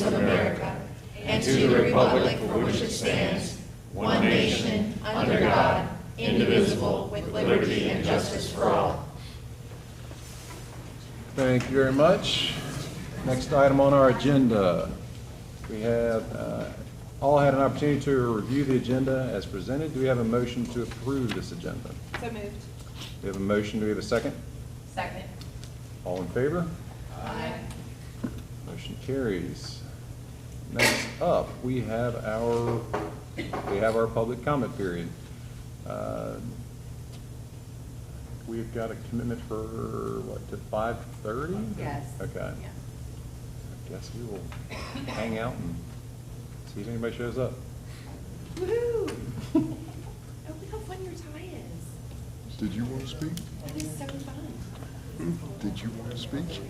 States of America and to the republic for which it stands, one nation, under God, indivisible, with liberty and justice for all. Thank you very much. Next item on our agenda. We have all had an opportunity to review the agenda as presented. Do we have a motion to approve this agenda? So moved. We have a motion. Do we have a second? Second. All in favor? Aye. Motion carries. Next up, we have our public comment period. We've got a commitment for what, to 5:30? Yes. Okay. Yeah. I guess we will hang out and see if anybody shows up. Woohoo! Oh, look how fun your tie is. Did you want to speak? That is so fun. Did you want to speak?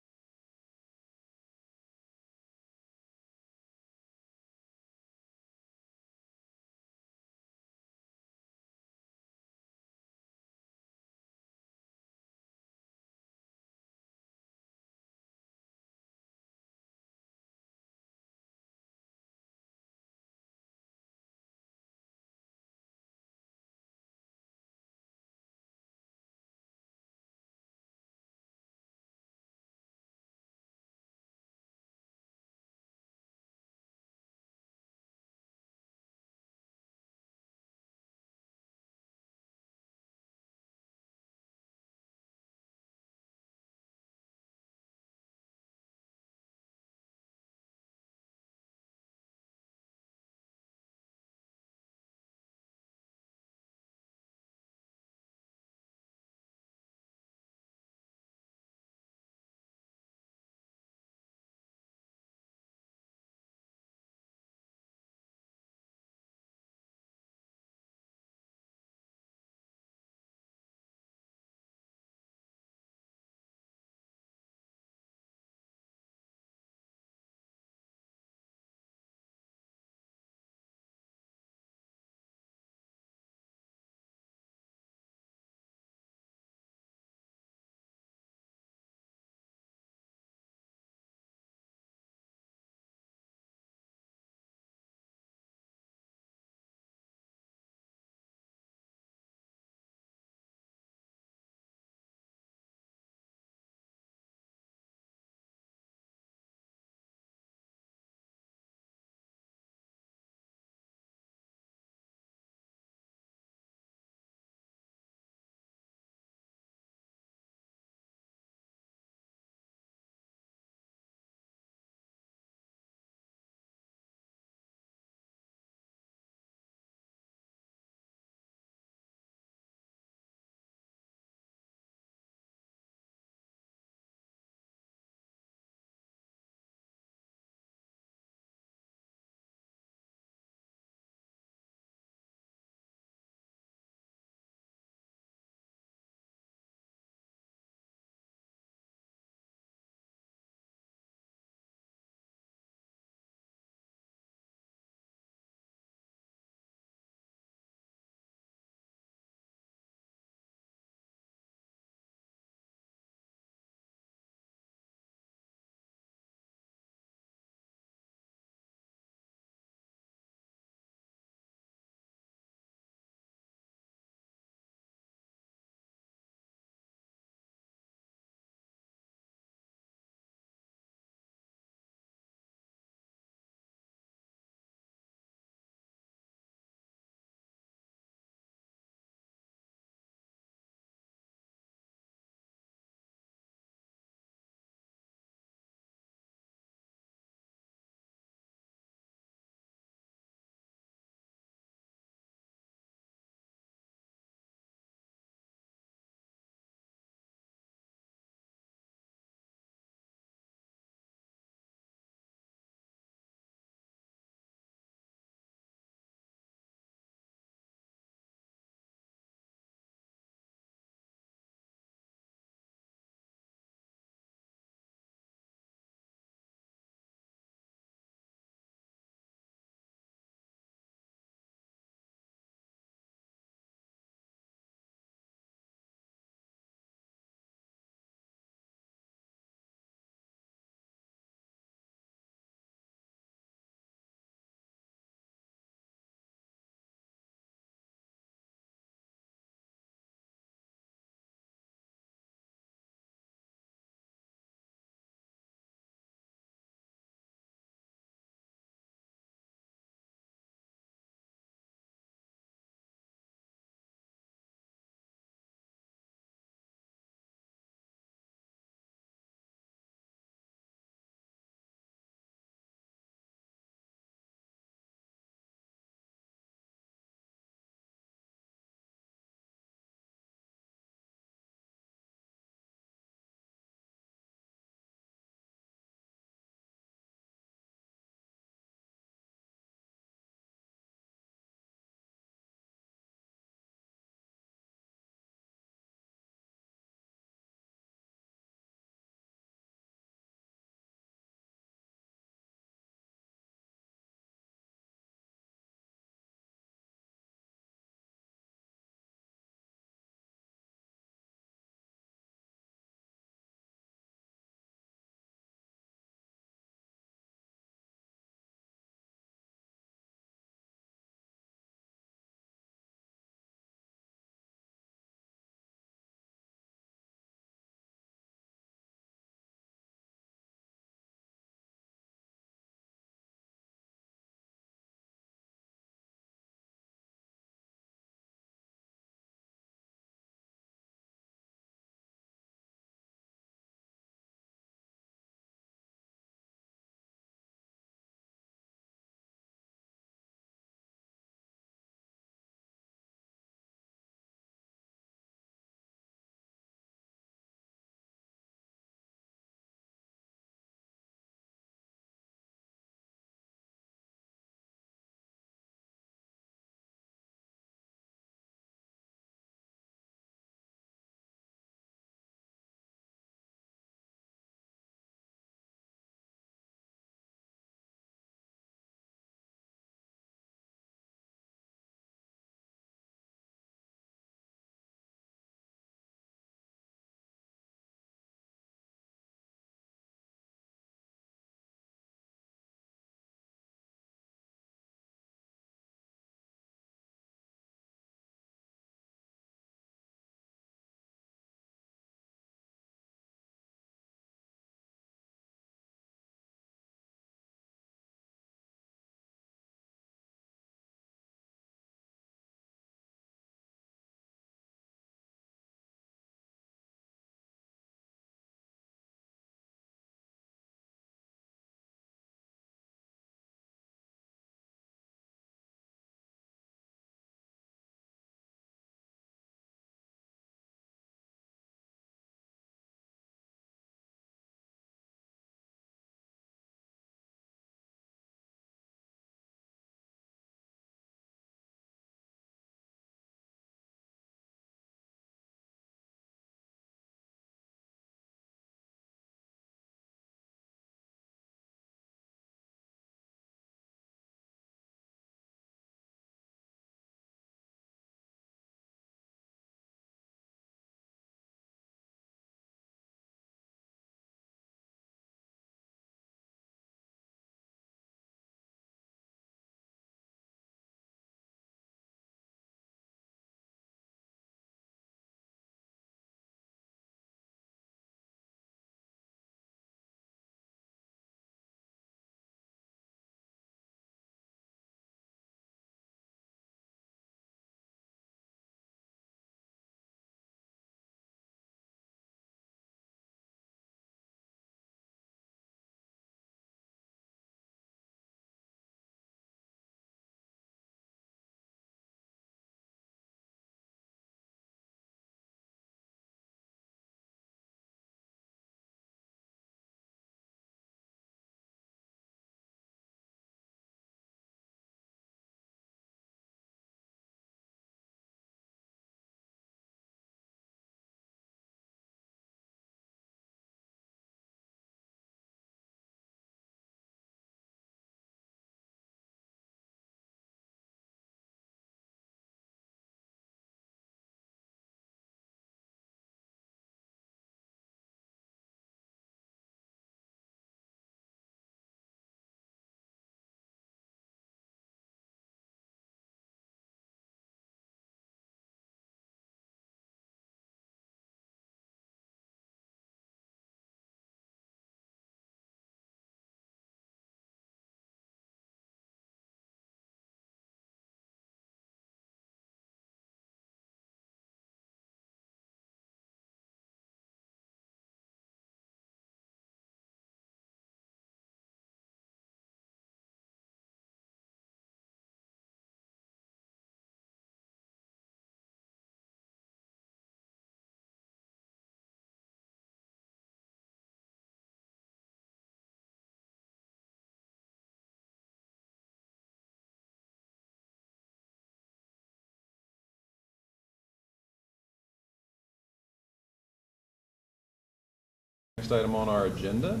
Next item on our agenda,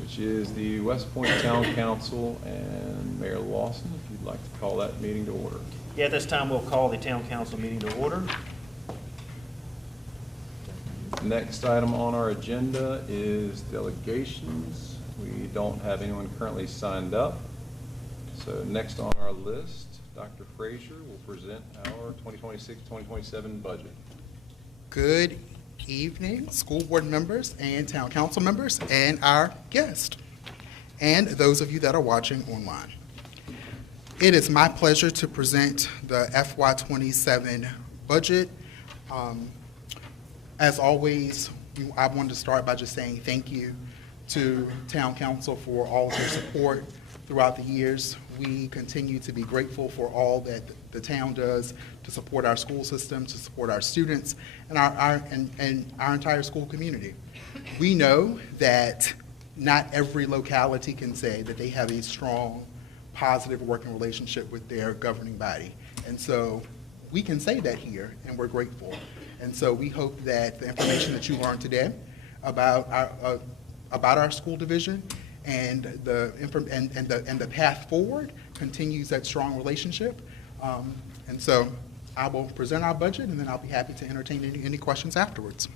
which is the West Point Town Council, and Mayor Lawson, if you'd like to call that meeting to order. Yeah, at this time, we'll call the town council meeting to order. Next item on our agenda is delegations. We don't have anyone currently signed up. So next on our list, Dr. Frazier will present our 2026-2027 budget. Good evening, school board members and town council members and our guests, and those of you that are watching online. It is my pleasure to present the FY27 budget. As always, I wanted to start by just saying thank you to town council for all of their support throughout the years. We continue to be grateful for all that the town does to support our school system, to support our students, and our entire school community. We know that not every locality can say that they have a strong, positive working relationship with their governing body. And so we can say that here, and we're grateful. And so we hope that the information that you learned today about our school division and the path forward continues that strong relationship. And so I will present our budget, and then I'll be happy to entertain any questions afterwards.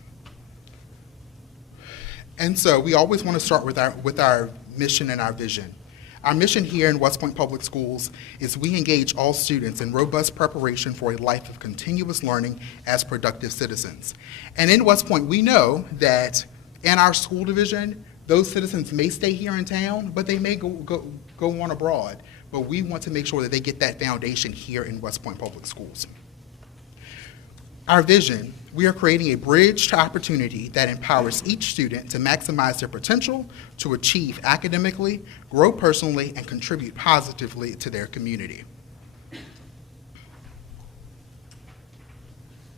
And so we always want to start with our mission and our vision. Our mission here in West Point Public Schools is we engage all students in robust preparation for a life of continuous learning as productive citizens. And in West Point, we know that in our school division, those citizens may stay here in town, but they may go on abroad. But we want to make sure that they get that foundation here in West Point Public Schools. Our vision, we are creating a bridge to opportunity that empowers each student to maximize their potential to achieve academically, grow personally, and contribute positively to their community.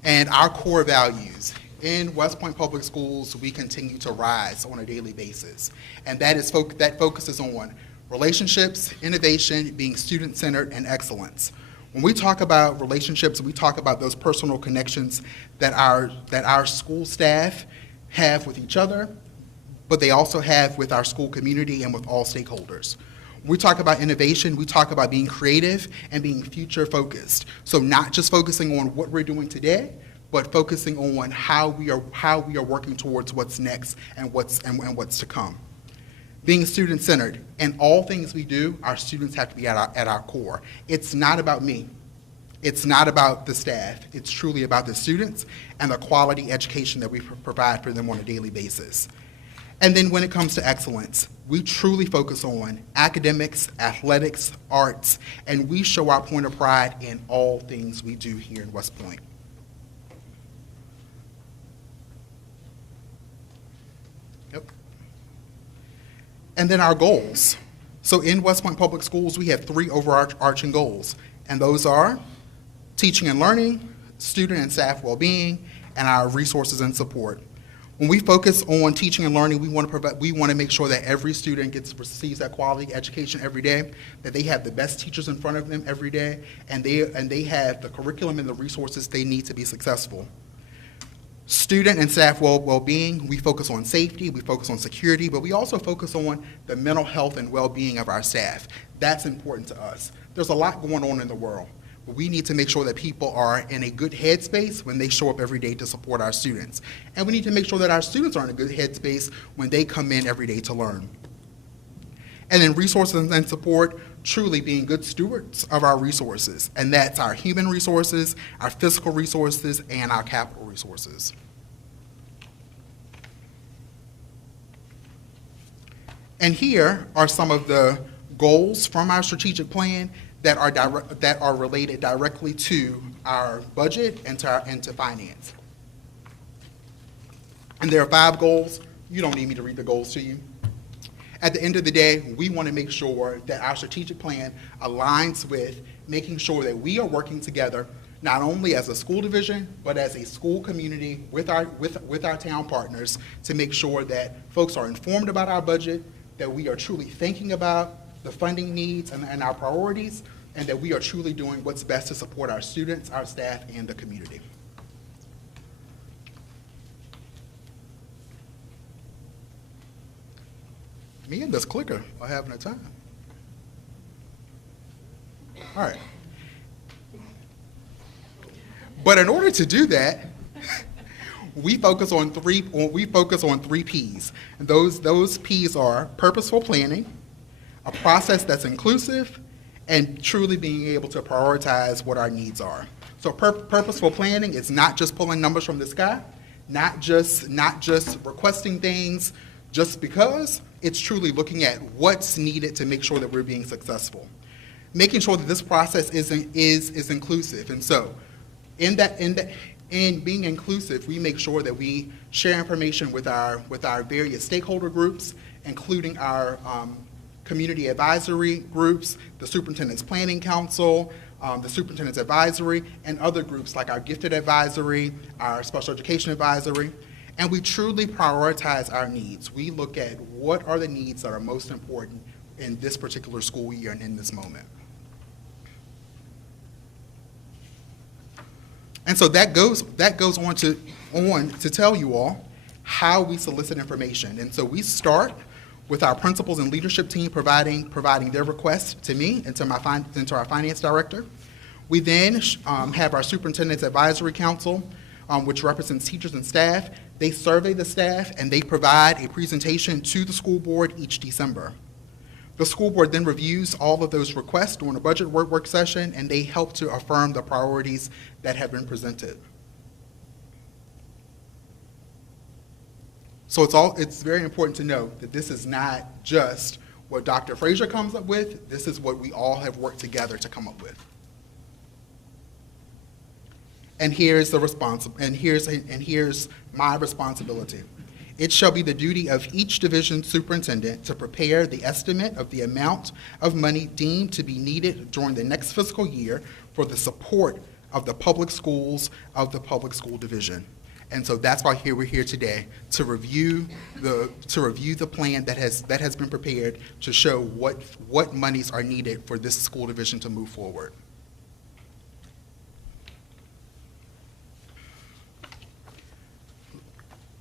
And our core values. In West Point Public Schools, we continue to rise on a daily basis. And that focuses on relationships, innovation, being student-centered, and excellence. When we talk about relationships, we talk about those personal connections that our school staff have with each other, but they also have with our school community and with all stakeholders. When we talk about innovation, we talk about being creative and being future-focused. So not just focusing on what we're doing today, but focusing on how we are working towards what's next and what's to come. Being student-centered, in all things we do, our students have to be at our core. It's not about me. It's not about the staff. It's truly about the students and the quality education that we provide for them on a daily basis. And then when it comes to excellence, we truly focus on academics, athletics, arts, and we show our point of pride in all things we do here in West Point. And then our goals. So in West Point Public Schools, we have 3 overarching goals, and those are teaching and learning, student and staff well-being, and our resources and support. When we focus on teaching and learning, we want to make sure that every student receives that quality education every day, that they have the best teachers in front of them every day, and they have the curriculum and the resources they need to be successful. Student and staff well-being, we focus on safety, we focus on security, but we also focus on the mental health and well-being of our staff. That's important to us. There's a lot going on in the world, but we need to make sure that people are in a good headspace when they show up every day to support our students. And we need to make sure that our students are in a good headspace when they come in every day to learn. And then resources and support, truly being good stewards of our resources. And that's our human resources, our physical resources, and our capital resources. And here are some of the goals from our strategic plan that are related directly to our budget and to finance. And there are 5 goals. You don't need me to read the goals to you. At the end of the day, we want to make sure that our strategic plan aligns with making sure that we are working together, not only as a school division, but as a school community with our town partners to make sure that folks are informed about our budget, that we are truly thinking about the funding needs and our priorities, and that we are truly doing what's best to support our students, our staff, and the community. Me and this clicker are having a time. All right. But in order to do that, we focus on three P's. And those P's are purposeful planning, a process that's inclusive, and truly being able to prioritize what our needs are. So purposeful planning is not just pulling numbers from the sky, not just requesting things just because. It's truly looking at what's needed to make sure that we're being successful. Making sure that this process is inclusive. And so in being inclusive, we make sure that we share information with our various stakeholder groups, including our community advisory groups, the Superintendent's Planning Council, the Superintendent's Advisory, and other groups like our Gifted Advisory, our Special Education Advisory. And we truly prioritize our needs. We look at what are the needs that are most important in this particular school year and in this moment. And so that goes on to tell you all how we solicit information. And so we start with our principals and leadership team providing their requests to me and to our finance director. We then have our Superintendent's Advisory Council, which represents teachers and staff. They survey the staff and they provide a presentation to the school board each December. The school board then reviews all of those requests during a budget work session, and they help to affirm the priorities that have been presented. So it's very important to note that this is not just what Dr. Frazier comes up with. This is what we all have worked together to come up with. And here's my responsibility. It shall be the duty of each division superintendent to prepare the estimate of the amount of money deemed to be needed during the next fiscal year for the support of the public schools of the public school division. And so that's why we're here today to review the plan that has been prepared to show what monies are needed for this school division to move forward.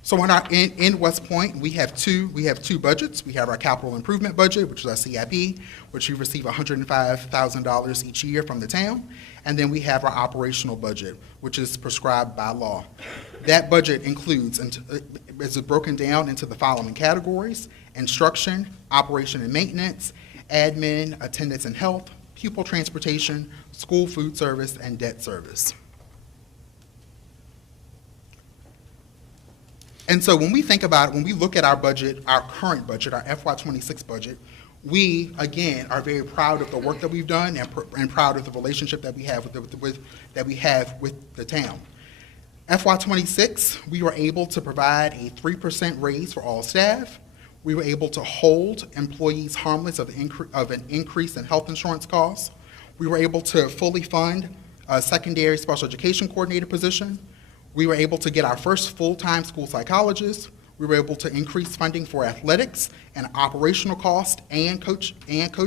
So in West Point, we have two budgets. We have our capital improvement budget, which is our CIP, which we receive $105,000 each year from the town. And then we have our operational budget, which is prescribed by law. That budget is broken down into the following categories: instruction, operation and maintenance, admin, attendance and health, pupil transportation, school food service, and debt service. And so when we look at our budget, our current budget, our FY26 budget, we, again, are very proud of the work that we've done and proud of the relationship that we have with the town. FY26, we were able to provide a 3% raise for all staff. We were able to hold employees harmless of an increase in health insurance costs. We were able to fully fund a secondary special education coordinator position. We were able to get our first full-time school psychologist. We were able to increase funding for athletics and operational costs and coach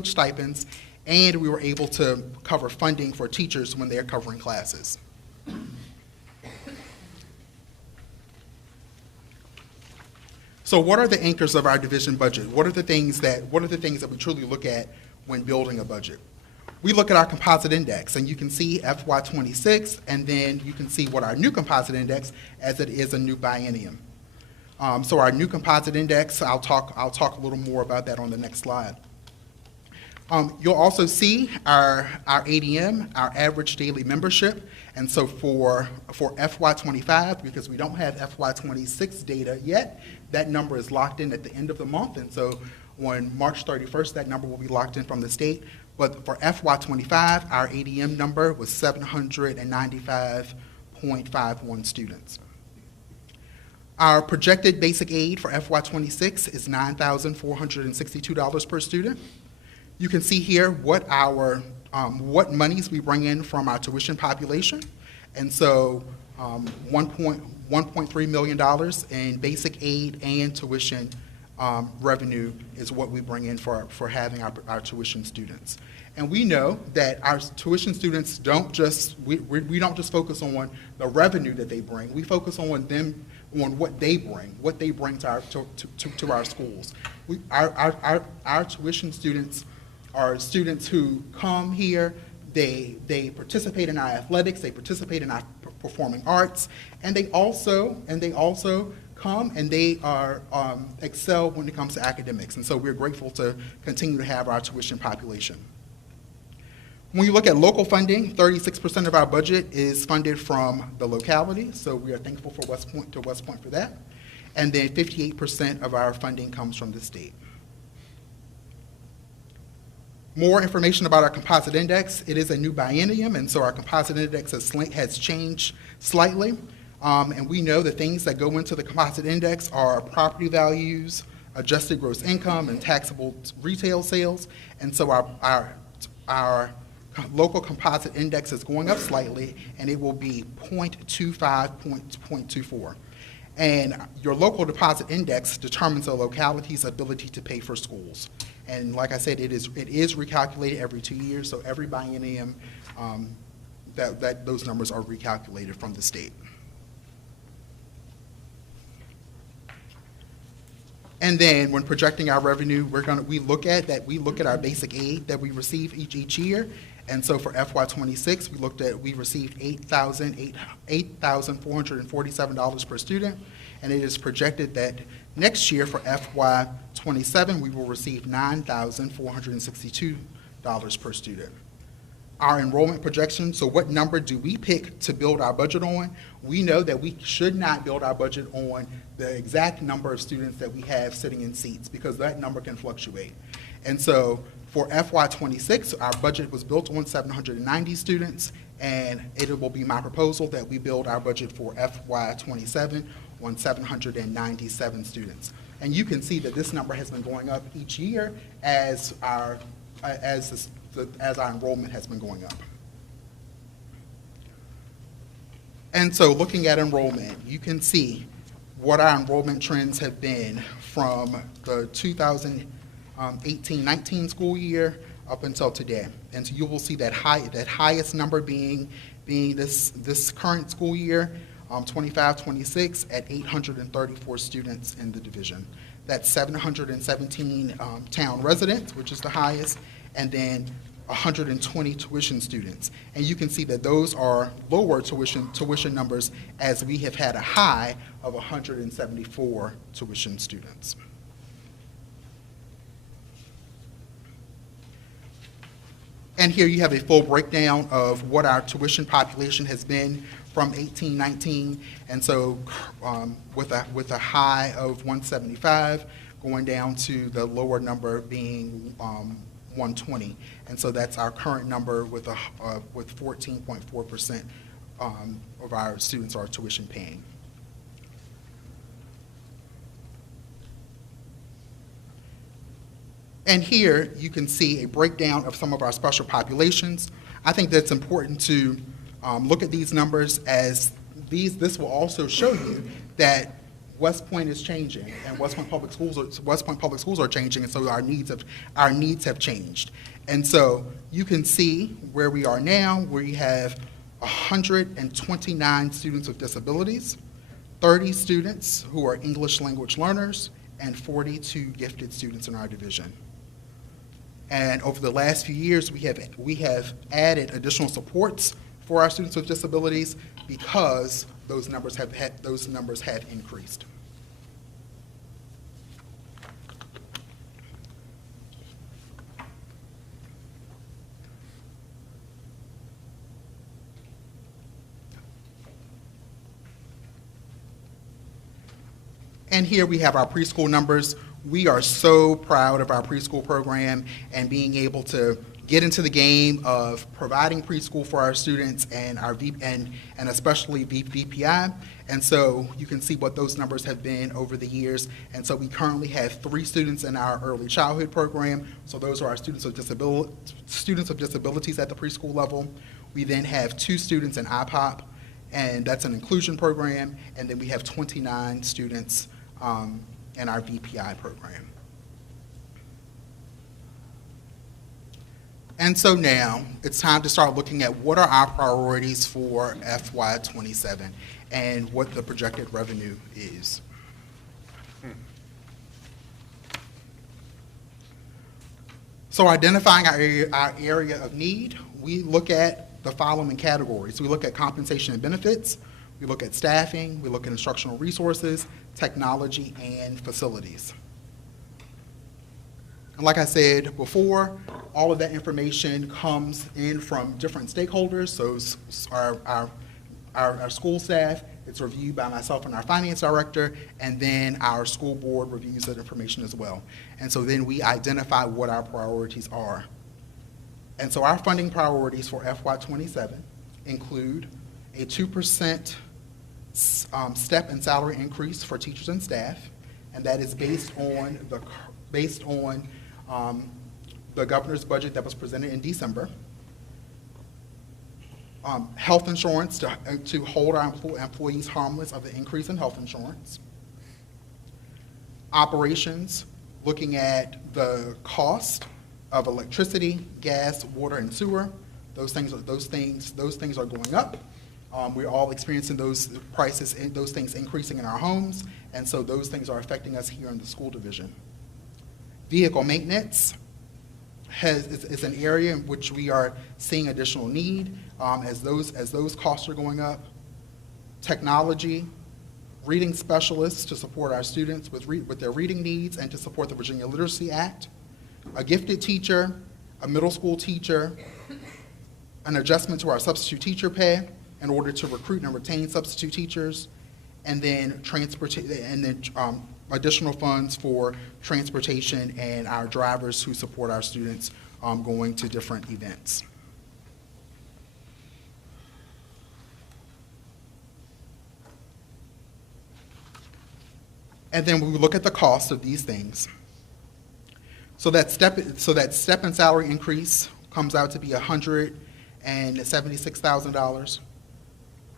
stipends, and we were able to cover funding for teachers when they're covering classes. So what are the anchors of our division budget? What are the things that we truly look at when building a budget? We look at our composite index, and you can see FY26, and then you can see what our new composite index, as it is a new biennium. So our new composite index, I'll talk a little more about that on the next slide. You'll also see our ADM, our average daily membership, and so for FY25, because we don't have FY26 data yet, that number is locked in at the end of the month, and so on March 31st, that number will be locked in from the state. But for FY25, our ADM number was 795.51 students. Our projected basic aid for FY26 is $9,462 per student. You can see here what monies we bring in from our tuition population. And so $1.3 million in basic aid and tuition revenue is what we bring in for having our tuition students. And we know that our tuition students we don't just focus on the revenue that they bring. We focus on them on what they bring to our schools. Our tuition students are students who come here, they participate in our athletics, they participate in our performing arts, and they also come and they are excel when it comes to academics. And so we're grateful to continue to have our tuition population. When you look at local funding, 36% of our budget is funded from the locality, so we are thankful for West Point for that. And then 58% of our funding comes from the state. More information about our composite index. It is a new biennium, and so our composite index has changed slightly. And we know the things that go into the composite index are property values, adjusted gross income, and taxable retail sales. And so our local composite index is going up slightly, and it will be 0.25, 0.24. And your local deposit index determines a locality's ability to pay for schools. And like I said, it is recalculated every 2 years, so every biennium that those numbers are recalculated from the state. And then when projecting our revenue, we look at our basic aid that we receive each year. And so for FY26, we received $8,447 per student, and it is projected that next year for FY27 we will receive $9,462 per student. Our enrollment projection, so what number do we pick to build our budget on? We know that we should not build our budget on the exact number of students that we have sitting in seats, because that number can fluctuate. And so for FY26, our budget was built on 790 students, and it will be my proposal that we build our budget for FY27 on 797 students. And you can see that this number has been going up each year as our enrollment has been going up. And so looking at enrollment, you can see what our enrollment trends have been from the 2018-19 school year up until today. And so you will see that highest number being this current school year, 25-26, at 834 students in the division. That's 717 town residents, which is the highest, and then 120 tuition students. And you can see that those are lower tuition numbers, as we have had a high of 174 tuition students. And here you have a full breakdown of what our tuition population has been from 18-19, and so with a high of 175, going down to the lower number being 120, and so that's our current number with 14.4% of our students are tuition paying. And here you can see a breakdown of some of our special populations. I think that's important to look at these numbers, as this will also show you that West Point is changing, and West Point Public Schools are changing, and so our needs have changed. And so you can see where we are now, where you have 129 students with disabilities, 30 students who are English language learners, and 42 gifted students in our division. And over the last few years, we have added additional supports for our students with disabilities, because those numbers have increased. And here we have our preschool numbers. We are so proud of our preschool program and being able to get into the game of providing preschool for our students and and especially VPI. And so you can see what those numbers have been over the years. And so we currently have 3 students in our early childhood program. So those are our students with disabilities at the preschool level. We then have 2 students in IPOP, and that's an inclusion program. And then we have 29 students in our VPI program. And so now it's time to start looking at what are our priorities for FY27. and what the projected revenue is. So identifying our area of need, we look at the following categories. We look at compensation and benefits, we look at staffing, we look at instructional resources, technology, and facilities. And like I said before, all of that information comes in from different stakeholders. So our school staff, it's reviewed by myself and our finance director, and then our school board reviews that information as well. And so then we identify what our priorities are. And so our funding priorities for FY27 include a 2% step and salary increase for teachers and staff, and that is based on the governor's budget that was presented in December. Health insurance to hold our employees harmless of the increase in health insurance. Operations, looking at the cost of electricity, gas, water, and sewer. Those things are going up. We're all experiencing those prices, those things increasing in our homes, and so those things are affecting us here in the school division. Vehicle maintenance is an area in which we are seeing additional need as those costs are going up. Technology, reading specialists to support our students with their reading needs and to support the Virginia Literacy Act. A gifted teacher, a middle school teacher, an adjustment to our substitute teacher pay in order to recruit and retain substitute teachers, and then additional funds for transportation and our drivers who support our students going to different events. And then we look at the cost of these things. So that step and salary increase comes out to be $176,000.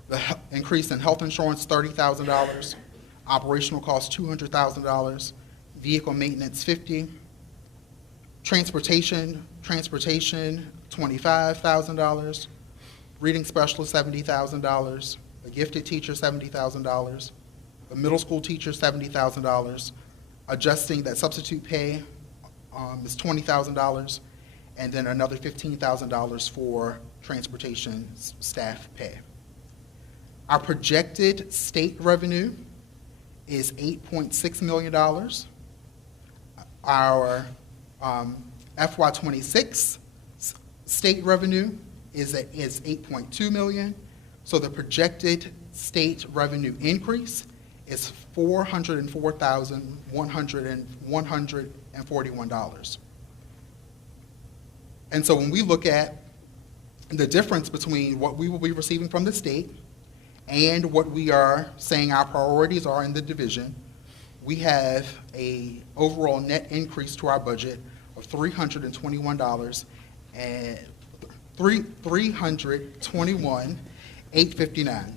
The increase in health insurance, $30,000. Operational costs, $200,000. Vehicle maintenance, $50,000. Transportation, $25,000. Reading specialist, $70,000. A gifted teacher, $70,000. A middle school teacher, $70,000. Adjusting that substitute pay is $20,000, and then another $15,000 for transportation staff pay. Our projected state revenue is $8.6 million. Our FY26 state revenue is $8.2 million. So the projected state revenue increase is $404,141. And so when we look at the difference between what we will be receiving from the state and what we are saying our priorities are in the division, we have a overall net increase to our budget of $321,859.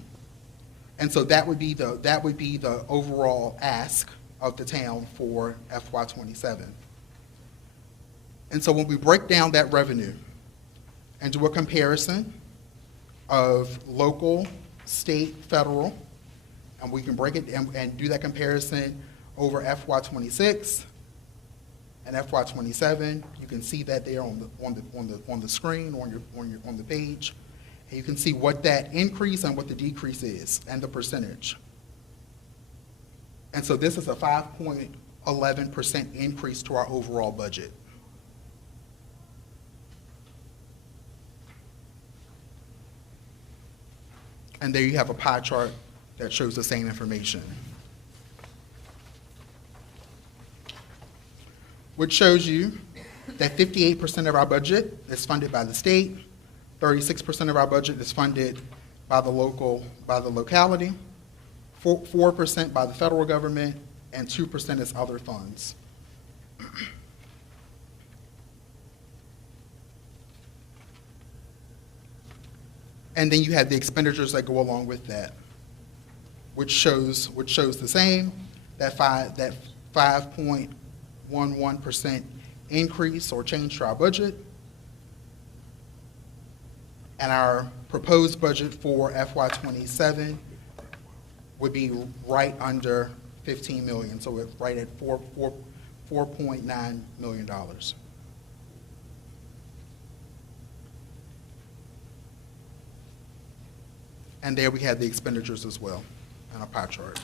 And so that would be the overall ask of the town for FY27. And so when we break down that revenue and do a comparison of local, state, federal, and we can break it and do that comparison over FY26 and FY27, you can see that there on the screen, on the page. And you can see what that increase and what the decrease is and the percentage. And so this is a 5.11% increase to our overall budget. And there you have a pie chart that shows the same information, which shows you that 58% of our budget is funded by the state, 36% of our budget is funded by the locality, 4% by the federal government, and 2% is other funds. And then you have the expenditures that go along with that, which shows the same, that 5.11% increase or change to our budget. And our proposed budget for FY27 would be right under 15 million, so it's right at $4.9 million. And there we have the expenditures as well on a pie chart.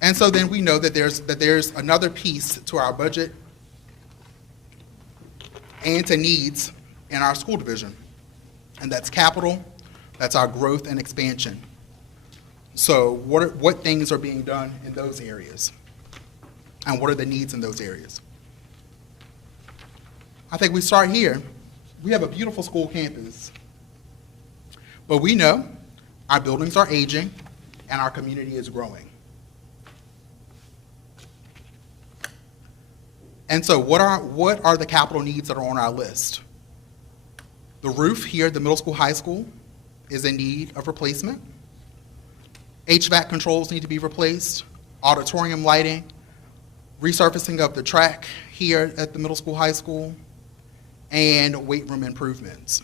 And so then we know that there's another piece to our budget and to needs in our school division, and that's capital, that's our growth and expansion. So what things are being done in those areas, and what are the needs in those areas? I think we start here. We have a beautiful school campus, but we know our buildings are aging and our community is growing. And so what are the capital needs that are on our list? The roof here at the middle school, high school is in need of replacement. HVAC controls need to be replaced, auditorium lighting, resurfacing of the track here at the middle school, high school, and weight room improvements.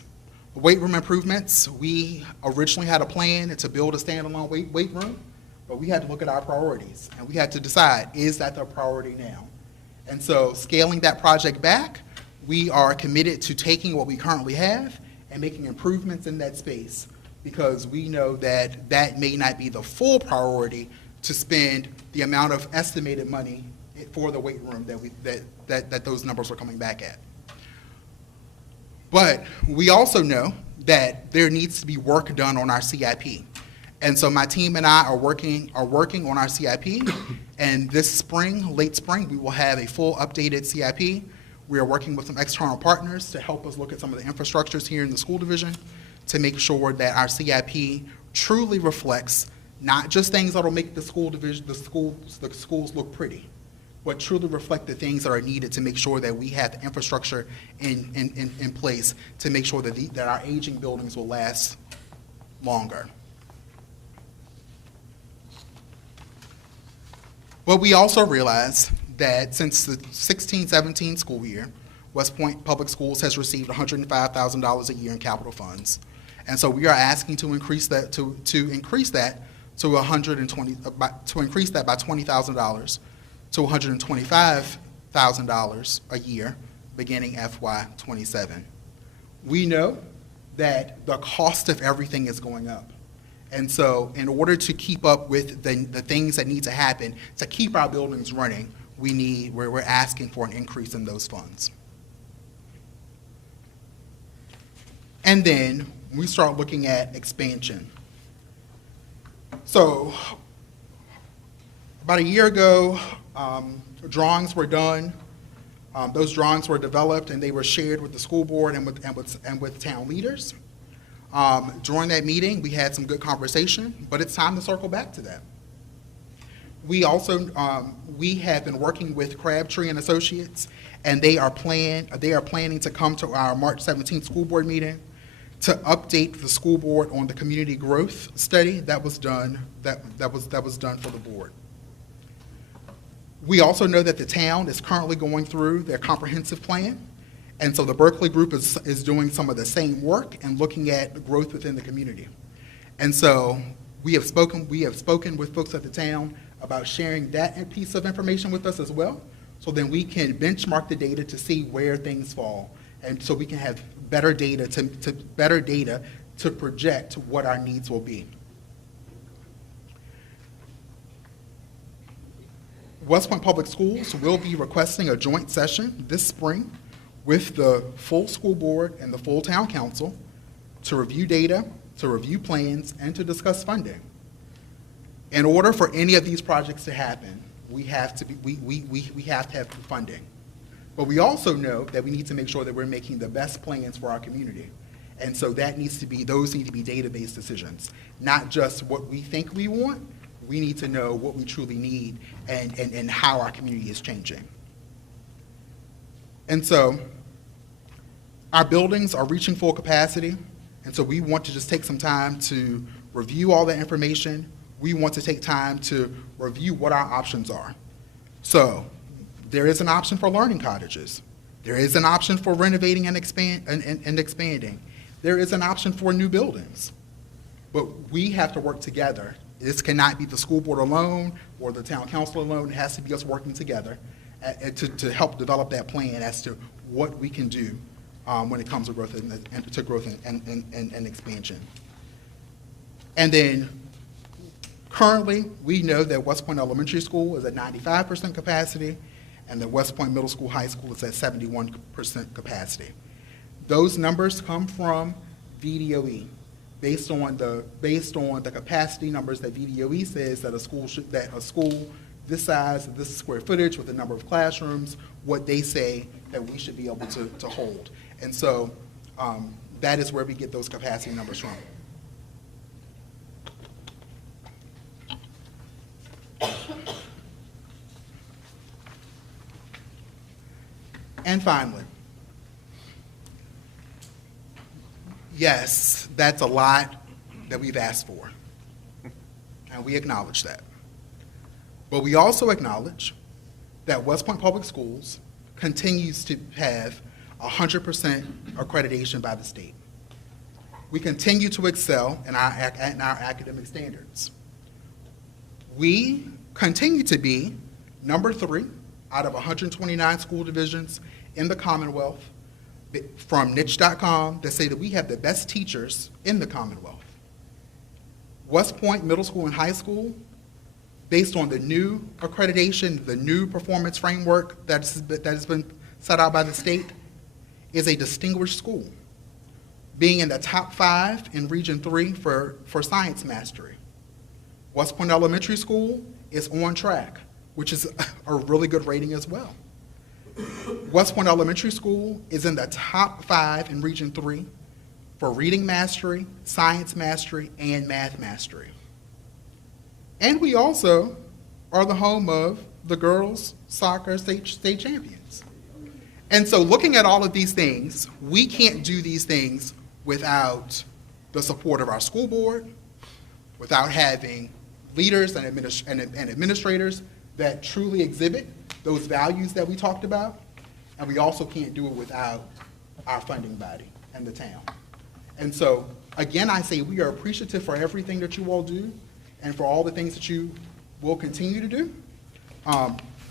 The weight room improvements, we originally had a plan to build a standalone weight room, but we had to look at our priorities, and we had to decide, is that the priority now? And so scaling that project back, we are committed to taking what we currently have and making improvements in that space, because we know that that may not be the full priority to spend the amount of estimated money for the weight room that those numbers are coming back at. But we also know that there needs to be work done on our CIP. And so my team and I are working on our CIP, and this spring, late spring, we will have a full updated CIP. We are working with some external partners to help us look at some of the infrastructures here in the school division to make sure that our CIP truly reflects not just things that will make the school division, the schools look pretty, but truly reflect the things that are needed to make sure that we have the infrastructure in place to make sure that our aging buildings will last longer. But we also realize that since the 16-17 school year, West Point Public Schools has received $105,000 a year in capital funds. And so we are asking to increase that to increase that by $20,000 to $125,000 a year beginning FY27. We know that the cost of everything is going up. And so in order to keep up with the things that need to happen to keep our buildings running, we're asking for an increase in those funds. And then we start looking at expansion. So about a year ago, drawings were done. Those drawings were developed and they were shared with the school board and with town leaders. During that meeting, we had some good conversation, but it's time to circle back to that. We also we have been working with Crabtree and Associates, and they are planning to come to our March 17th school board meeting to update the school board on the community growth study that was done that was done for the board. We also know that the town is currently going through their comprehensive plan. And so the Berkeley group is doing some of the same work and looking at growth within the community. And so we have spoken with folks at the town about sharing that piece of information with us as well, so then we can benchmark the data to see where things fall, and so we can have better data to project what our needs will be. West Point Public Schools will be requesting a joint session this spring with the full school board and the full town council to review data, to review plans, and to discuss funding. In order for any of these projects to happen, we have to have funding. But we also know that we need to make sure that we're making the best plans for our community. And so those need to be database decisions, not just what we think we want. We need to know what we truly need and how our community is changing. And so our buildings are reaching full capacity, and so we want to just take some time to review all that information. We want to take time to review what our options are. So there is an option for learning cottages. There is an option for renovating and expanding. there is an option for new buildings. But we have to work together. This cannot be the school board alone or the town council alone. It has to be us working together to help develop that plan as to what we can do when it comes to growth and expansion. And then currently, we know that West Point Elementary School is at 95% capacity, and that West Point Middle School, High School is at 71% capacity. Those numbers come from VDOE, based on the capacity numbers that VDOE says that a school this size, this square footage with the number of classrooms, what they say that we should be able to hold. And so that is where we get those capacity numbers from. And finally, yes, that's a lot that we've asked for, and we acknowledge that. But we also acknowledge that West Point Public Schools continues to have 100% accreditation by the state. We continue to excel in our academic standards. We continue to be number 3 out of 129 school divisions in the Commonwealth from niche.com that say that we have the best teachers in the Commonwealth. West Point Middle School and High School, based on the new accreditation, the new performance framework that has been set out by the state, is a distinguished school, being in the top 5 in Region 3 for science mastery. West Point Elementary School is on track, which is a really good rating as well. West Point Elementary School is in the top 5 in Region 3 for reading mastery, science mastery, and math mastery. And we also are the home of the girls' soccer state champions. And so looking at all of these things, we can't do these things without the support of our school board, without having leaders and administrators that truly exhibit those values that we talked about, and we also can't do it without our funding body and the town. And so, again, I say we are appreciative for everything that you all do and for all the things that you will continue to do,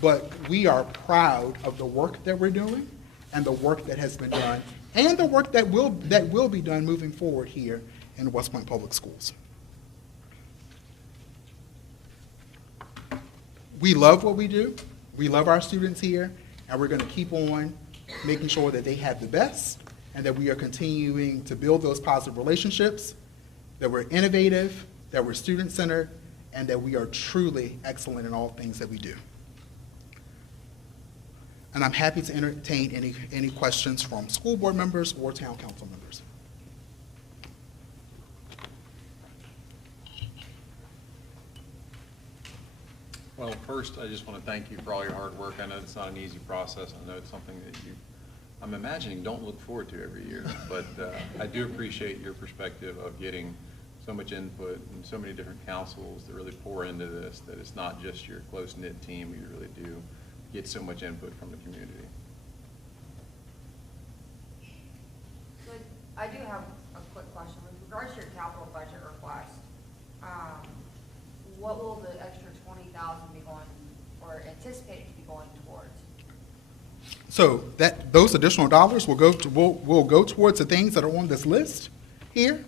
but we are proud of the work that we're doing and the work that has been done and the work that will be done moving forward here in West Point Public Schools. We love what we do. We love our students here, and we're going to keep on making sure that they have the best and that we are continuing to build those positive relationships, that we're innovative, that we're student-centered, and that we are truly excellent in all things that we do. And I'm happy to entertain any questions from school board members or town council members. Well, first, I just want to thank you for all your hard work. I know it's not an easy process. I know it's something that I'm imagining, don't look forward to every year. But I do appreciate your perspective of getting so much input and so many different councils that really pour into this, that it's not just your close-knit team, but you really do get so much input from the community. So I do have a quick question. With regards to your capital budget request, what will the extra $20,000 be going, or anticipated to be going towards? So those additional dollars will go towards the things that are on this list here.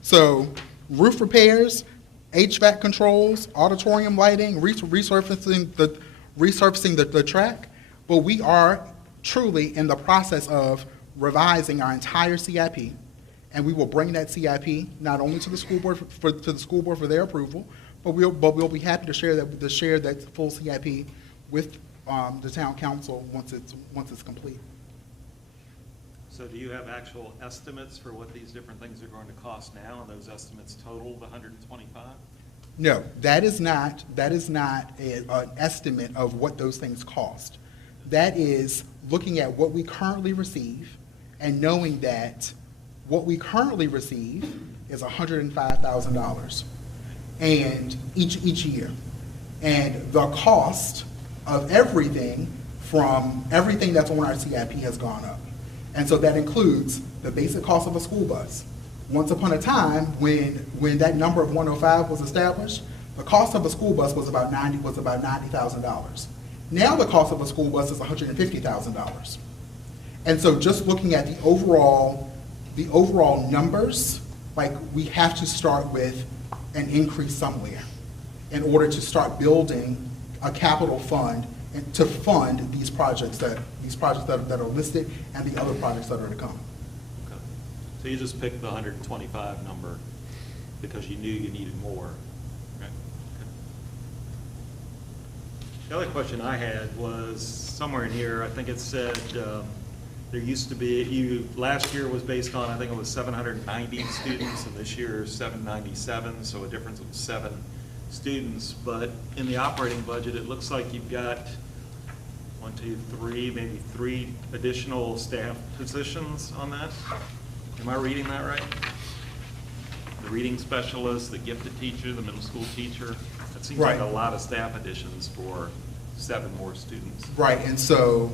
So roof repairs, HVAC controls, auditorium lighting, resurfacing the track. But we are truly in the process of revising our entire CIP, and we will bring that CIP not only to the school board for their approval, but we'll be happy to share that full CIP with the town council once it's complete. So do you have actual estimates for what these different things are going to cost now, and those estimates total the 125? No, that is not an estimate of what those things cost. That is looking at what we currently receive and knowing that what we currently receive is $105,000 and each year. And the cost of everything from everything that's on our CIP has gone up. And so that includes the basic cost of a school bus. Once upon a time, when that number of 105 was established, the cost of a school bus was about $90,000. Now the cost of a school bus is $150,000. And so just looking at the overall numbers, like, we have to start with an increase somewhere in order to start building a capital fund and to fund these projects that are listed and the other projects that are to come. Okay. So you just picked the 125 number because you knew you needed more, right? Okay. The other question I had was somewhere in here, I think it said there used to be, last year was based on, I think it was 790 students, and this year is 797, so a difference of 7 students. But in the operating budget, it looks like you've got 1, 2, 3, maybe 3 additional staff positions on that. Am I reading that right? The reading specialist, the gifted teacher, the middle school teacher. That seems like a lot of staff additions for 7 more students. Right, and so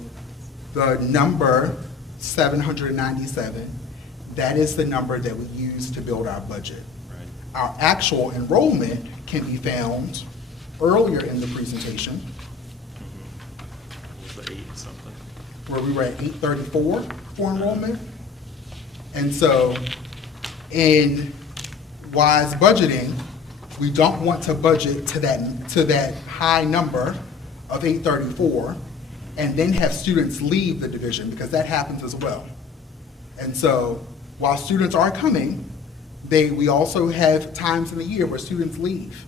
the number 797, that is the number that we use to build our budget. Right. Our actual enrollment can be found earlier in the presentation, It was 8 something. where we were at 834 for enrollment. And so in wise budgeting, we don't want to budget to that high number of 834 and then have students leave the division, because that happens as well. And so while students are coming, we also have times in the year where students leave.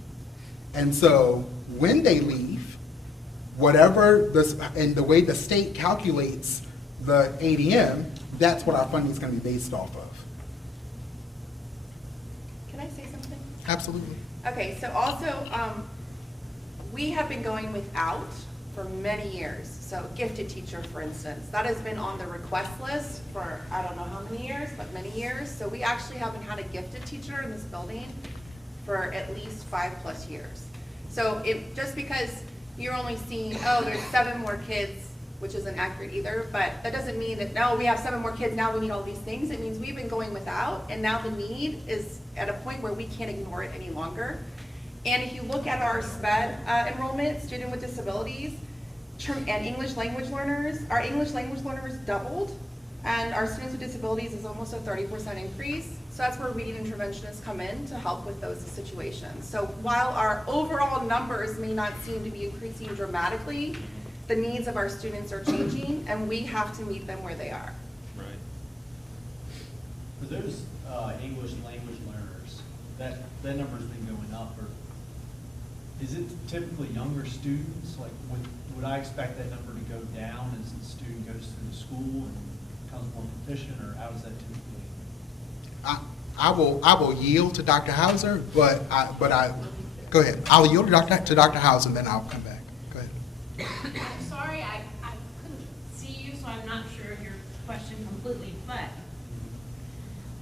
And so when they leave, and the way the state calculates the ADM, that's what our funding is going to be based off of. Can I say something? Absolutely. Okay, so also, we have been going without for many years. So gifted teacher, for instance, that has been on the request list for, I don't know how many years, but many years. So we actually haven't had a gifted teacher in this building for at least 5+ years. So just because you're only seeing, oh, there's 7 more kids, which isn't accurate either, but that doesn't mean that, no, we have 7 more kids, now we need all these things. It means we've been going without, and now the need is at a point where we can't ignore it any longer. And if you look at our SPED enrollment, student with disabilities, and English language learners, our English language learners doubled, and our students with disabilities is almost a 30% increase. So that's where reading interventionists come in to help with those situations. So while our overall numbers may not seem to be increasing dramatically, the needs of our students are changing, and we have to meet them where they are. Right. For those English language learners, that number's been going up, or is it typically younger students? Like, would I expect that number to go down as the student goes through the school and becomes more proficient, or how does that typically? I will yield to Dr. Hauser, but go ahead. I'll yield to Dr. Hauser, and then I'll come back. Go ahead. I'm sorry, I couldn't see you, so I'm not sure of your question completely, but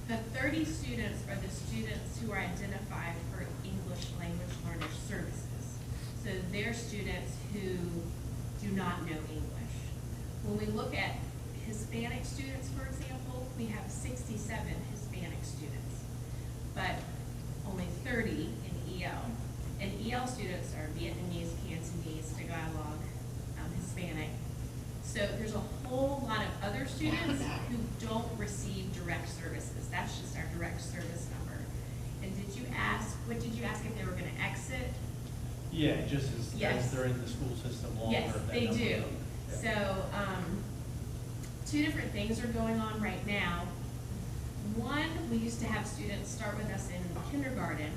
the 30 students are the students who are identified for English language learner services. So they're students who do not know English. When we look at Hispanic students, for example, we have 67 Hispanic students, but only 30 in EL. And EL students are Vietnamese, Cantonese, Tagalog, Hispanic. So there's a whole lot of other students who don't receive direct services. That's just our direct service number. And what did you ask if they were going to exit? Yeah, just as they're in the school system longer. Yes, that they number. do. Yeah. So 2 different things are going on right now. One, we used to have students start with us in kindergarten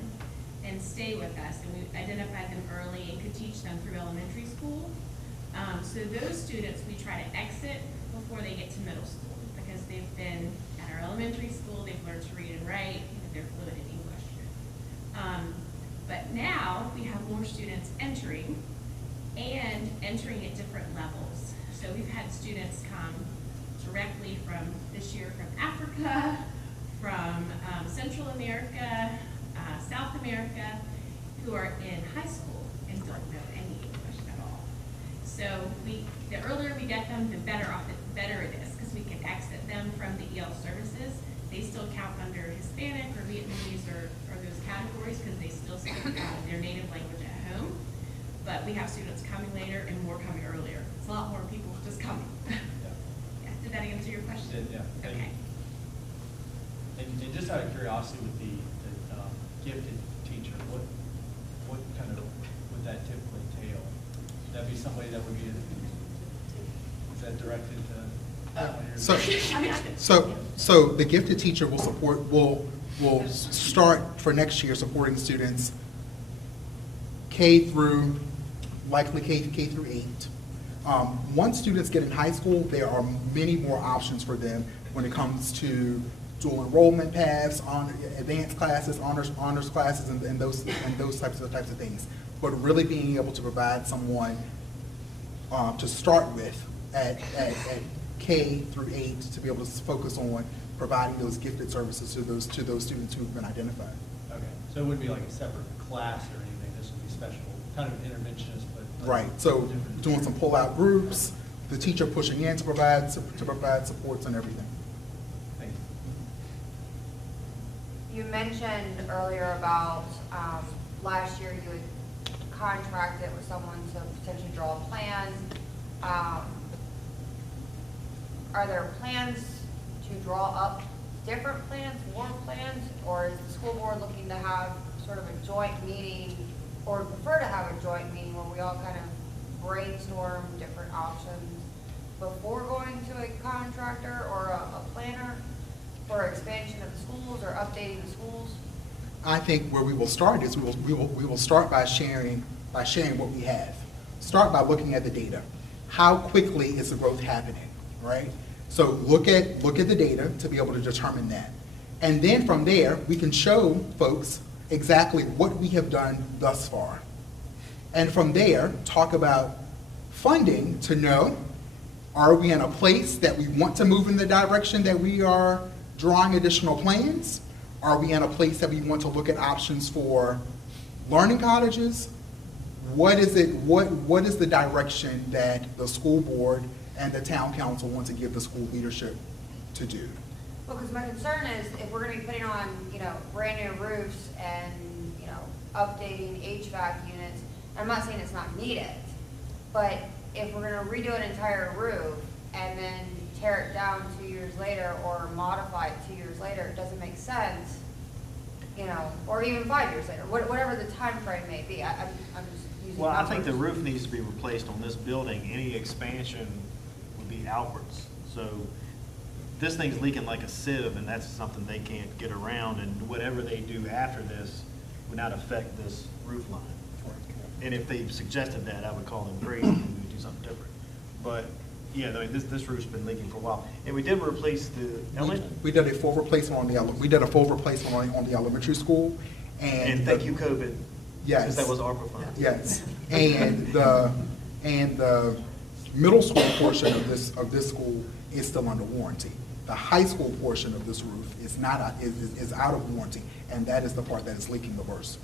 and stay with us, and we identified them early and could teach them through elementary school. So those students we try to exit before they get to middle school, because they've been at our elementary school, they've learned to read and write, and they're fluent in English. But now we have more students entering, and entering at different levels. So we've had students come directly from this year from Africa, from Central America, South America, who are in high school and don't know any English at all. So the earlier we get them, the better it is, because we can exit them from the EL services. They still count under Hispanic or Vietnamese or those categories, because they still speak their native language at home. But we have students coming later and more coming earlier. It's a lot more people just coming. Yeah, did that answer your question? Yeah. Okay. And just out of curiosity, with the gifted teacher, what kind of would that typically entail? Would that be somebody that would be, is that directed to? So the gifted teacher will start for next year supporting students K through, likely K through 8. Once students get in high school, there are many more options for them when it comes to dual enrollment paths, on advanced classes, honors classes, and those types of things. But really being able to provide someone to start with at K through 8 to be able to focus on providing those gifted services to those students who've been identified. Okay, so it wouldn't be like a separate class or anything. This would be special, kind of interventionist, but Right. So doing some pull-out groups, the teacher pushing in to provide supports and everything. Thank you. You mentioned earlier about last year you had contracted with someone to potentially draw a plan. Are there plans to draw up different plans, more plans, or is the school board looking to have sort of a joint meeting, or prefer to have a joint meeting where we all kind of brainstorm different options before going to a contractor or a planner for expansion of the schools or updating the schools? I think where we will start is we will start by sharing what we have. Start by looking at the data. How quickly is the growth happening, right? So look at the data to be able to determine that. And then from there, we can show folks exactly what we have done thus far. And from there, talk about funding to know, are we in a place that we want to move in the direction that we are drawing additional plans? Are we in a place that we want to look at options for learning colleges? What is the direction that the school board and the town council want to give the school leadership to do? Well, because my concern is if we're going to be putting on, brand new roofs and, updating HVAC units, I'm not saying it's not needed, but if we're going to redo an entire roof and then tear it down 2 years later or modify it 2 years later, it doesn't make sense, or even 5 years later, whatever the time frame may be. I'm just using Well, I think the numbers. roof needs to be replaced on this building. Any expansion would be outwards. So this thing's leaking like a sieve, and that's something they can't get around, and whatever they do after this would not affect this roof line. And if they suggested that, I would call them crazy and we would do something different. But, yeah, I mean, this roof's been leaking for a while. And we did replace the elementary. We did a full replacement on the elementary school, And thank you, COVID. Yes. Since that was ARPA funds. Yes, and the middle school portion of this school is still under warranty. The high school portion of this roof is is out of warranty, and that is the part that is leaking the worst.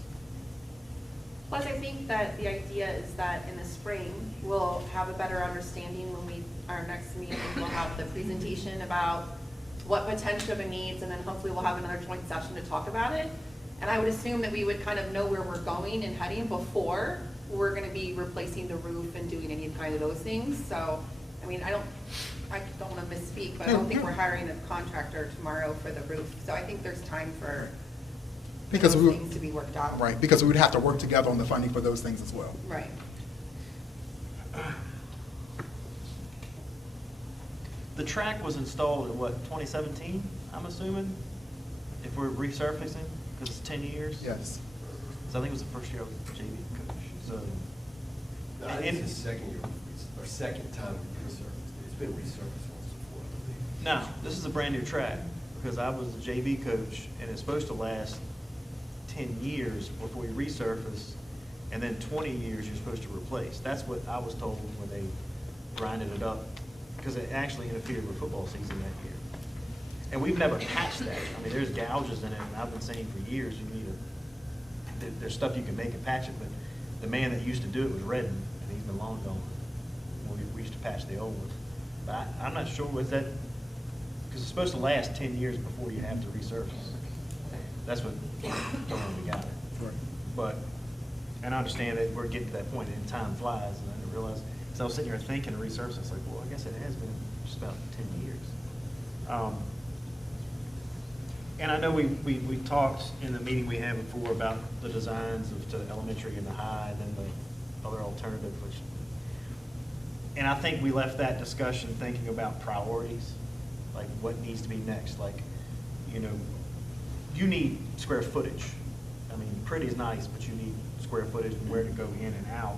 Plus, I think that the idea is that in the spring, we'll have a better understanding when our next meeting, we'll have the presentation about what Potentia needs, and then hopefully we'll have another joint session to talk about it. And I would assume that we would kind of know where we're going and heading before we're going to be replacing the roof and doing any kind of those things. So, I mean, I don't want to misspeak, but I don't think we're hiring a contractor tomorrow for the roof. So I think there's time for those things to be worked out. Right, because we would have to work together on the funding for those things as well. Right. The track was installed in what, 2017, I'm assuming? If we're resurfacing, because it's 10 years? Yes. So I think it was the first year I was JV coach, so. No, I think it's the second year, or second time resurfaced. It's been resurfaced once before, I believe. No, this is a brand new track, because I was the JV coach, and it's supposed to last 10 years before we resurface, and then 20 years you're supposed to replace. That's what I was told when they grinded it up, because it actually interfered with football season that year. And we've never patched that. I mean, there's gouges in it, and I've been saying for years, there's stuff you can make and patch it, but the man that used to do it was Redden, and he's been long gone. when we used to patch the old one. But I'm not sure, was that, because it's supposed to last 10 years before you have to resurface. That's what we got. Right. But, and I understand that we're getting to that point and time flies, and I didn't realize, so I was sitting here thinking of resurfacing, it's like, well, I guess it has been just about 10 years. And I know we talked in the meeting we had before about the designs of to the elementary and the high, and then the other alternative, which, and I think we left that discussion thinking about priorities, like what needs to be next. Like, you know, you need square footage. I mean, pretty is nice, but you need square footage and where to go in and out.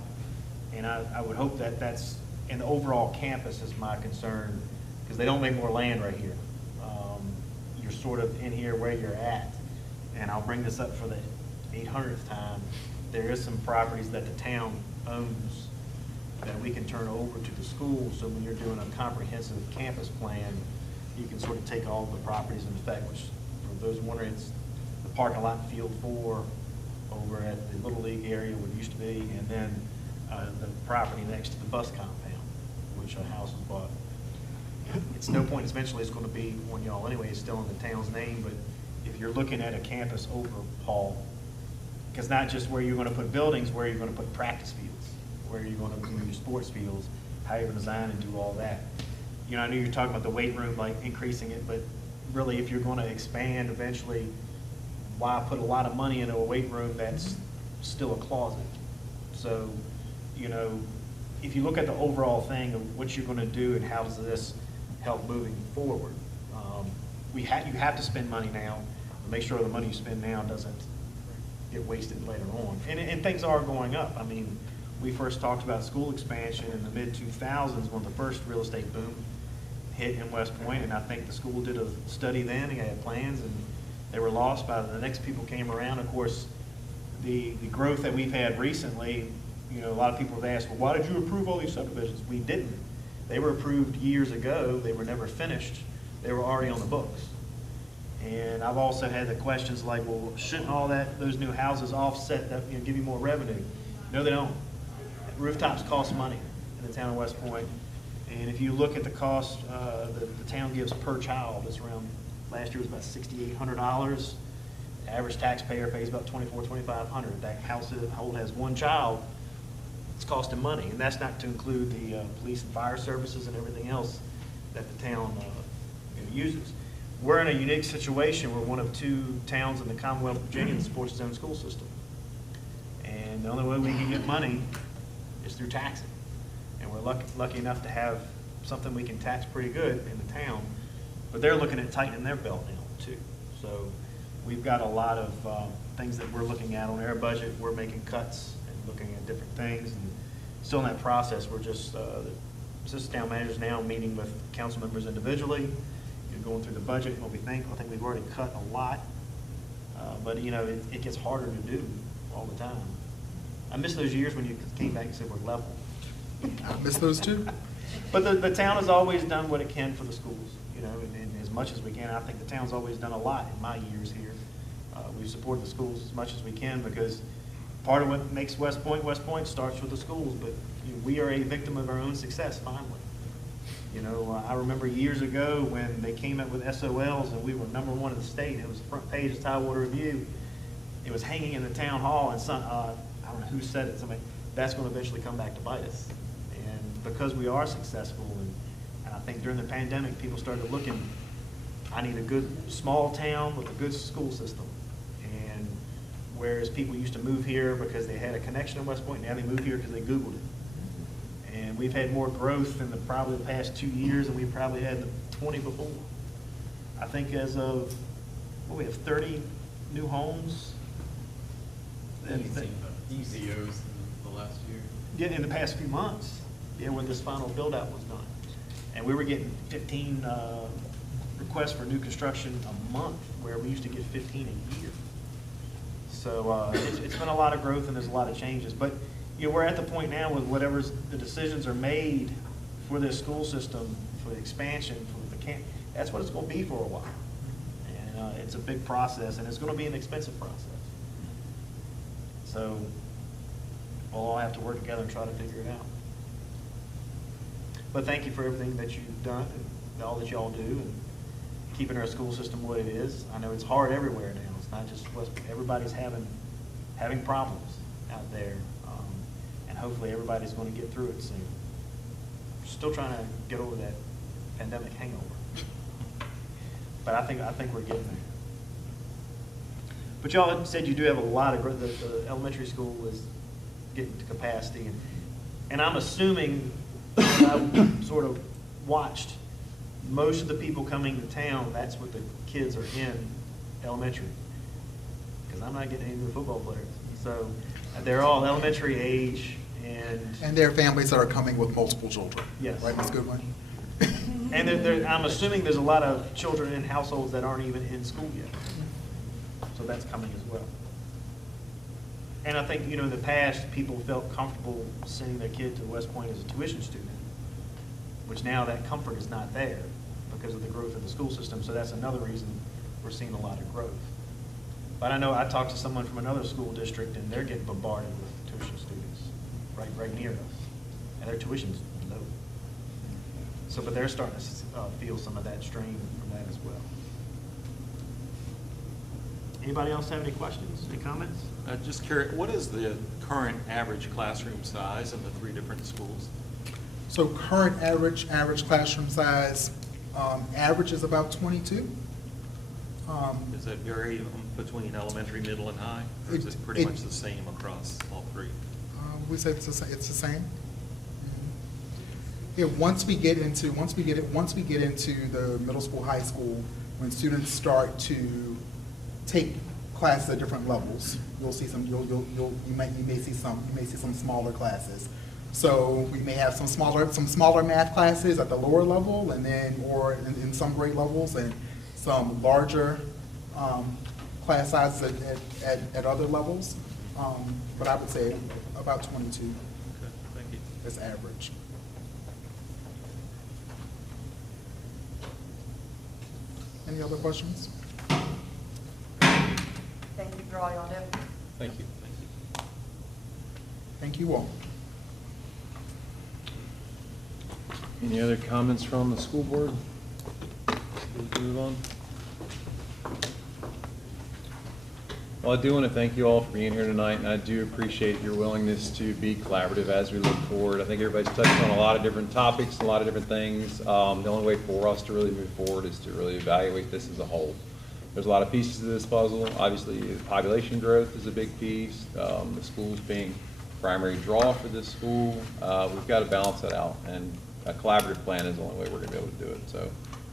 And I would hope that that's, and the overall campus is my concern, because they don't make more land right here. You're sort of in here where you're at. And I'll bring this up for the 800th time. There is some properties that the town owns that we can turn over to the school, so when you're doing a comprehensive campus plan, you can sort of take all the properties in effect, which, for those wondering, it's the parking lot in Field 4 over at the Little League area where it used to be, and then the property next to the bus compound, which a house was bought. It's no point, eventually it's going to be on y'all anyway, it's still in the town's name, but if you're looking at a campus overhaul, because not just where you're going to put buildings, where you're going to put practice fields, where you're going to do your sports fields, how you're going to design and do all that. You know, I know you're talking about the weight room, like increasing it, but really if you're going to expand eventually, why put a lot of money into a weight room that's still a closet? So, you know, if you look at the overall thing of what you're going to do and how does this help moving forward, you have to spend money now to make sure the money you spend now doesn't get wasted later on. And things are going up. I mean, we first talked about school expansion in the mid-2000s when the first real estate boom hit in West Point, and I think the school did a study then, they had plans, and they were lost by the next people came around. Of course, the growth that we've had recently, you know, a lot of people have asked, well, why did you approve all these subdivisions? We didn't. They were approved years ago. They were never finished. They were already on the books. And I've also had the questions like, well, shouldn't all those new houses offset that, you know, give you more revenue? No, they don't. Rooftops cost money in the town of West Point. And if you look at the cost the town gives per child, it's around, last year was about $6,800. The average taxpayer pays about $2,400, $2,500. That household has one child, it's costing money. And that's not to include the police and fire services and everything else that the town uses. We're in a unique situation. We're one of 2 towns in the Commonwealth of Virginia that supports its own school system. And the only way we can get money is through taxing. And we're lucky enough to have something we can tax pretty good in the town, but they're looking at tightening their belt now too. So we've got a lot of things that we're looking at on our budget. We're making cuts and looking at different things, and still in that process. We're just, the assistant town manager's now meeting with council members individually, going through the budget and what we think. I think we've already cut a lot, but you know, it gets harder to do all the time. I miss those years when you came back and said we're level. I miss those too. But the town has always done what it can for the schools, you know, and as much as we can. I think the town's always done a lot in my years here. We've supported the schools as much as we can, because part of what makes West Point starts with the schools, but you know, we are a victim of our own success finally. You know, I remember years ago when they came up with SOLs and we were #1 in the state. It was the front page of Tidewater Review. It was hanging in the town hall, and I don't know who said it, somebody, that's going to eventually come back to bite us. And because we are successful, and I think during the pandemic, people started looking, I need a good small town with a good school system. And whereas people used to move here because they had a connection in West Point, now they move here because they Googled it. And we've had more growth in probably the past 2 years than we probably had the 20 before. I think as of, we have 30 new homes. ECOs in the last year. Yeah, in the past few months, yeah, when this final build out was done. And we were getting 15 requests for new construction a month, where we used to get 15 a year. So it's been a lot of growth and there's a lot of changes. But you know, we're at the point now with whatever the decisions are made for this school system, for the expansion, for the camp, that's what it's going to be for a while. And it's a big process, and it's going to be an expensive process. So we'll all have to work together and try to figure it out. But thank you for everything that you've done and all that y'all do and keeping our school system what it is. I know it's hard everywhere now. It's not just West, everybody's having problems out there. And hopefully everybody's going to get through it soon. Still trying to get over that pandemic hangover. But I think we're getting there. But y'all said you do have a lot of growth. The elementary school is getting to capacity, and I'm assuming I've sort of watched most of the people coming to town. That's what the kids are in elementary, because I'm not getting any of the football players. So they're all elementary age, and their families that are coming with multiple children. Yes. Right, Ms. Goodwin? And I'm assuming there's a lot of children in households that aren't even in school yet. So that's coming as well. And I think, in the past, people felt comfortable sending their kid to West Point as a tuition student, which now that comfort is not there because of the growth of the school system. So that's another reason we're seeing a lot of growth. But I know I talked to someone from another school district, and they're getting bombarded with tuition students right near us, and their tuition's low. So, but they're starting to feel some of that strain from that as well. Anybody else have any questions, any comments? Just curious, what is the current average classroom size in the 3 different schools? So current average classroom size, average is about 22. Does that vary between elementary, middle, and high? Or is it pretty much the same across all 3? We say it's the same. Yeah, once we get into the middle school, high school, when students start to take classes at different levels, you'll see some. You may see some smaller classes. So we may have some smaller math classes at the lower level, and then or in some grade levels, and some larger class sizes at other levels. But I would say about 22. Okay, thank you. Is average. Any other questions? Thank you for all y'all do. Thank you. Thank you all. Any other comments from the school board? Let's move on. Well, I do want to thank you all for being here tonight, and I do appreciate your willingness to be collaborative as we look forward. I think everybody's touched on a lot of different topics, a lot of different things. The only way for us to really move forward is to really evaluate this as a whole. There's a lot of pieces to this puzzle. Obviously, population growth is a big piece. The schools being primary draw for this school. We've got to balance that out, and a collaborative plan is the only way we're going to be able to do it. So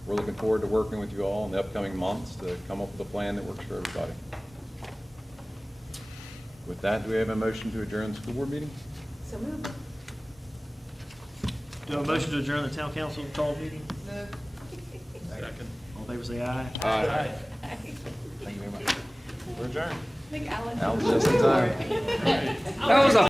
we're looking forward to working with you all in the upcoming months to come up with a plan that works for everybody. With that, do we have a motion to adjourn the school board meeting? So moved. Do you have a motion to adjourn the town council call meeting? Second. All in favor, say aye. Aye. Thank you very much. We're adjourned. I think Alan. Alan, just in time. That was a